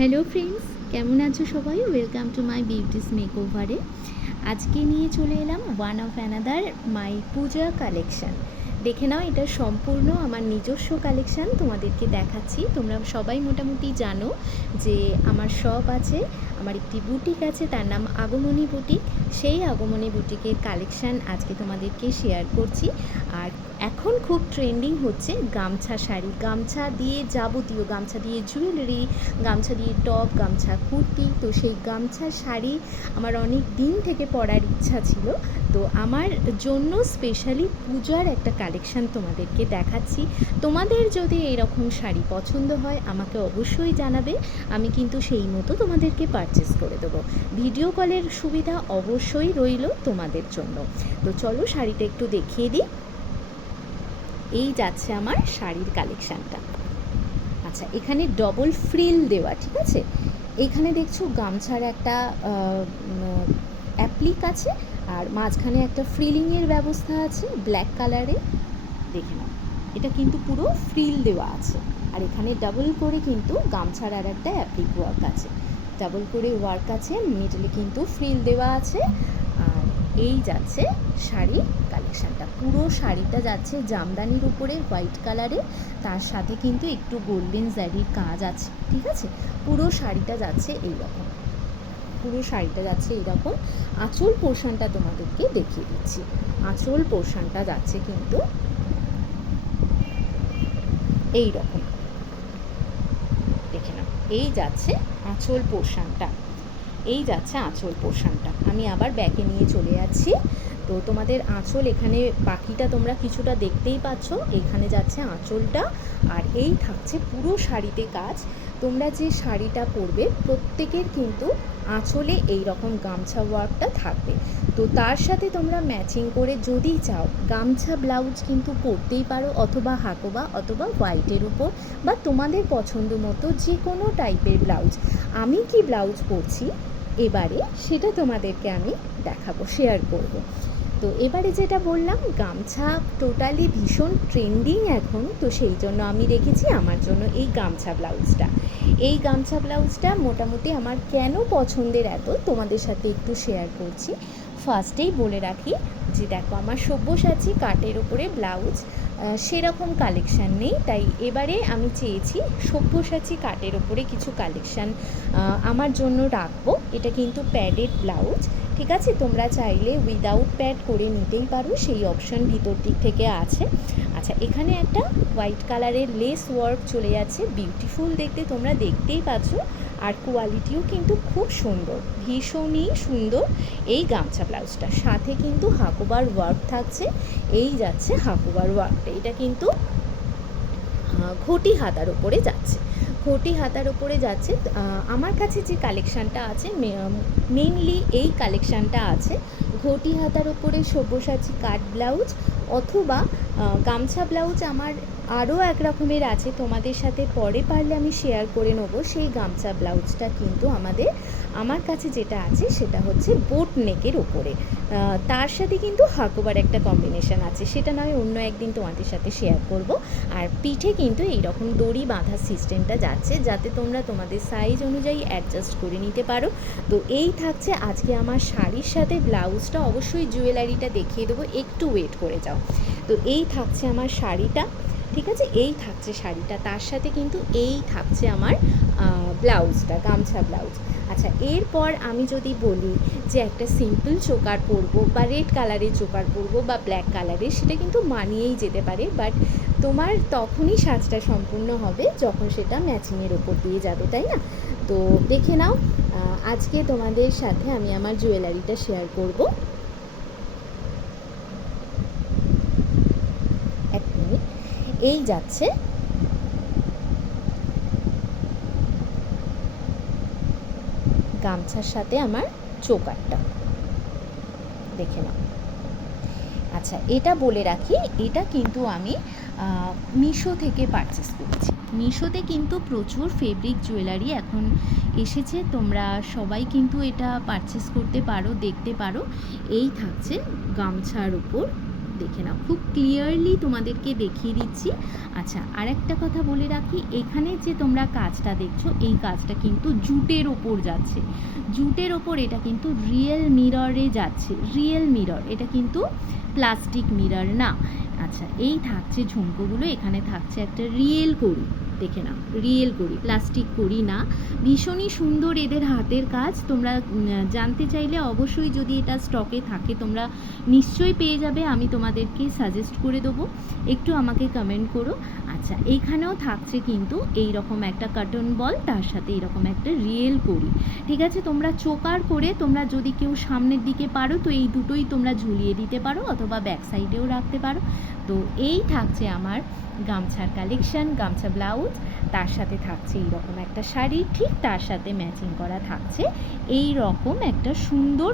Hello friends, কেমন আছো সবাই? ওয়েলকাম টু মাই বিউটিস মেকওভারে। আজকে নিয়ে চলে এলাম one of another my Puja collection. দেখে নাও, এটা সম্পূর্ণ আমার নিজস্ব কালেকশান তোমাদেরকে দেখাচ্ছি। তোমরা সবাই মোটামুটি জানো যে আমার শপ আছে, আমার একটি বুটিক আছে, তার নাম আগমনী বুটিক। সেই আগমনী বুটিকের কালেকশান আজকে তোমাদেরকে শেয়ার করছি। আর এখন খুব ট্রেন্ডিং হচ্ছে গামছা শাড়ি, গামছা দিয়ে যাবতীয়, গামছা দিয়ে জুয়েলারি, গামছা দিয়ে টপ, গামছা কুর্তি। তো সেই গামছা শাড়ি আমার অনেক দিন থেকে পরার ইচ্ছা ছিল, তো আমার জন্য স্পেশালি পূজার একটা কালেকশান তোমাদেরকে দেখাচ্ছি। তোমাদের যদি এরকম শাড়ি পছন্দ হয় আমাকে অবশ্যই জানাবে, আমি কিন্তু সেই মতো তোমাদেরকে পারচেস করে দেবো। ভিডিও কলের সুবিধা অবশ্যই রইল তোমাদের জন্য। তো চলো শাড়িটা একটু দেখিয়ে দিই। এই যাচ্ছে আমার শাড়ির কালেকশানটা। আচ্ছা, এখানে ডবল ফ্রিল দেওয়া, ঠিক আছে? এইখানে দেখছো গামছার একটা অ্যাপ্লিক আছে, আর মাঝখানে একটা ফ্রিলিংয়ের ব্যবস্থা আছে ব্ল্যাক কালারে। দেখে নাও, এটা কিন্তু পুরো ফ্রিল দেওয়া আছে। আর এখানে ডাবল করে কিন্তু গামছার আর একটা অ্যাপ্লিক ওয়ার্ক আছে, ডাবল করে ওয়ার্ক আছে, মিডলে কিন্তু ফ্রিল দেওয়া আছে। আর এই যাচ্ছে শাড়ি কালেকশানটা। পুরো শাড়িটা যাচ্ছে জামদানির উপরে হোয়াইট কালারে, তার সাথে কিন্তু একটু গোল্ডেন জারির কাজ আছে, ঠিক আছে? পুরো শাড়িটা যাচ্ছে এইরকম, পুরো শাড়িটা যাচ্ছে এইরকম। আঁচল পোর্শনটা তোমাদেরকে দেখিয়ে দিচ্ছি। আঁচল পোর্শনটা যাচ্ছে কিন্তু এই রকম, দেখে নাও। এই যাচ্ছে আঁচল পোর্শনটা, এই যাচ্ছে আঁচল পোর্শনটা। আমি আবার ব্যাকে নিয়ে চলে যাচ্ছি। তো তোমাদের আঁচল এখানে বাকিটা তোমরা কিছুটা দেখতেই পাচ্ছ, এখানে যাচ্ছে আঁচলটা। আর এই থাকছে পুরো শাড়িতে কাজ। তোমরা যে শাড়িটা পরবে প্রত্যেকের কিন্তু আঁচলে এই রকম গামছা ওয়ার্কটা থাকবে। তো তার সাথে তোমরা ম্যাচিং করে যদি চাও গামছা ব্লাউজ কিন্তু পরতেই পারো, অথবা হাকোবা অথবা হোয়াইটের উপর, বা তোমাদের পছন্দ মতো যে কোনো টাইপের ব্লাউজ। আমি কি ব্লাউজ পরছি এবারে সেটা তোমাদেরকে আমি দেখাবো, শেয়ার করব। তো এবারে যেটা বললাম, গামছা টোটালি ভীষণ ট্রেন্ডিং এখন, তো সেই জন্য আমি রেখেছি আমার জন্য এই গামছা ব্লাউজটা। এই গামছা ব্লাউজটা মোটামুটি আমার কেন পছন্দের এত তোমাদের সাথে একটু শেয়ার করছি। ফার্স্টেই বলে রাখি যে দেখো, আমার সব্যসাচী কাটের ওপরে ব্লাউজ সেরকম কালেকশান নেই, তাই এবারে আমি চেয়েছি সব্যসাচী কাটের ওপরে কিছু কালেকশান আমার জন্য রাখবো। এটা কিন্তু প্যাডেড ব্লাউজ, ঠিক আছে? তোমরা চাইলে উইদাউট প্যাড করে নিতেই পারো, সেই অপশান ভিতর দিক থেকে আছে। আচ্ছা, এখানে একটা হোয়াইট কালারের লেস ওয়ার্ক চলে যাচ্ছে, বিউটিফুল দেখতে, তোমরা দেখতেই পাচ্ছ। আর কোয়ালিটিও কিন্তু খুব সুন্দর, ভীষণই সুন্দর এই গামছা ব্লাউজটা। সাথে কিন্তু হাকোবার ওয়ার্ক থাকছে, এই যাচ্ছে হাকোবার ওয়ার্কটা। এটা কিন্তু ঘটি হাতার ওপরে যাচ্ছে, ঘটি হাতার ওপরে যাচ্ছে। আমার কাছে যে কালেকশানটা আছে মেনলি এই কালেকশানটা আছে ঘটি হাতার ওপরে সব্যসাচী কাট ব্লাউজ, অথবা গামছা ব্লাউজ আমার আরও এক রকমের আছে, তোমাদের সাথে পরে পারলে আমি শেয়ার করে নেবো। সেই গামছা ব্লাউজটা কিন্তু আমার কাছে যেটা আছে সেটা হচ্ছে বোট নেকের ওপরে, তার সাথে কিন্তু হাকোবার একটা কম্বিনেশান আছে, সেটা নয় অন্য একদিন তোমাদের সাথে শেয়ার করব। আর পিঠে কিন্তু এইরকম দড়ি বাঁধার সিস্টেমটা যাচ্ছে, যাতে তোমরা তোমাদের সাইজ অনুযায়ী অ্যাডজাস্ট করে নিতে পারো। তো এই থাকছে আজকে আমার শাড়ির সাথে ব্লাউজটা। অবশ্যই জুয়েলারিটা দেখিয়ে দেবো, একটু ওয়েট করে যাও। তো এই থাকছে আমার শাড়িটা, ঠিক আছে? এই থাকছে শাড়িটা, তার সাথে কিন্তু এই থাকছে আমার ব্লাউজটা, গামছা ব্লাউজ। আচ্ছা, এরপর আমি যদি বলি যে একটা সিম্পল চোকার পরবো, বা রেড কালারের চোকার পরবো, বা ব্ল্যাক কালারের, সেটা কিন্তু মানিয়েই যেতে পারে, বাট তোমার তখনই সাজটা সম্পূর্ণ হবে যখন সেটা ম্যাচিংয়ের ওপর দিয়ে যাবে, তাই না? তো দেখে নাও, আজকে তোমাদের সাথে আমি আমার জুয়েলারিটা শেয়ার করব। এক মিনিট। এই যাচ্ছে গামছার সাথে আমার চোকারটা, দেখে নাও। আচ্ছা, এটা বলে রাখি, এটা কিন্তু আমি মিশো থেকে পারচেস করেছি। মিশোতে কিন্তু প্রচুর ফেব্রিক জুয়েলারি এখন এসেছে, তোমরা সবাই কিন্তু এটা পারচেস করতে পারো, দেখতে পারো। এই থাকছে গামছার উপর দেখে নাও, খুব ক্লিয়ারলি তোমাদেরকে দেখিয়ে দিচ্ছি। আচ্ছা, আর একটা কথা বলে রাখি, এখানে যে তোমরা কাজটা দেখছো এই কাজটা কিন্তু জুটের ওপর যাচ্ছে, জুটের ওপর, এটা কিন্তু রিয়েল মিররে যাচ্ছে, রিয়েল মিরর, এটা কিন্তু প্লাস্টিক মিরর না। আচ্ছা, এই থাকছে ঝুমকোগুলো, এখানে থাকছে একটা রিয়েল কড়ি, দেখে নাও, রিয়েল কড়ি, প্লাস্টিক কড়ি না। ভীষণই সুন্দর এদের হাতের কাজ। তোমরা জানতে চাইলে অবশ্যই, যদি এটা স্টকে থাকে তোমরা নিশ্চয়ই পেয়ে যাবে, আমি তোমাদেরকে সাজেস্ট করে দেবো, একটু আমাকে কমেন্ট করো। আচ্ছা, এইখানেও থাকছে কিন্তু এই রকম একটা কটন বল, তার সাথে এরকম একটা রিয়েল কড়ি। ঠিক আছে, তোমরা চোকার করে তোমরা যদি কেউ সামনের দিকে পারো তো এই দুটোই তোমরা ঝুলিয়ে দিতে পারো, অথবা ব্যাক সাইডেও রাখতে পারো। তো এই থাকছে আমার গামছার কালেকশন, গামছা ব্লাউজ, তার সাথে থাকছে এইরকম একটা শাড়ি, ঠিক তার সাথে ম্যাচিং করা থাকছে এই রকম একটা সুন্দর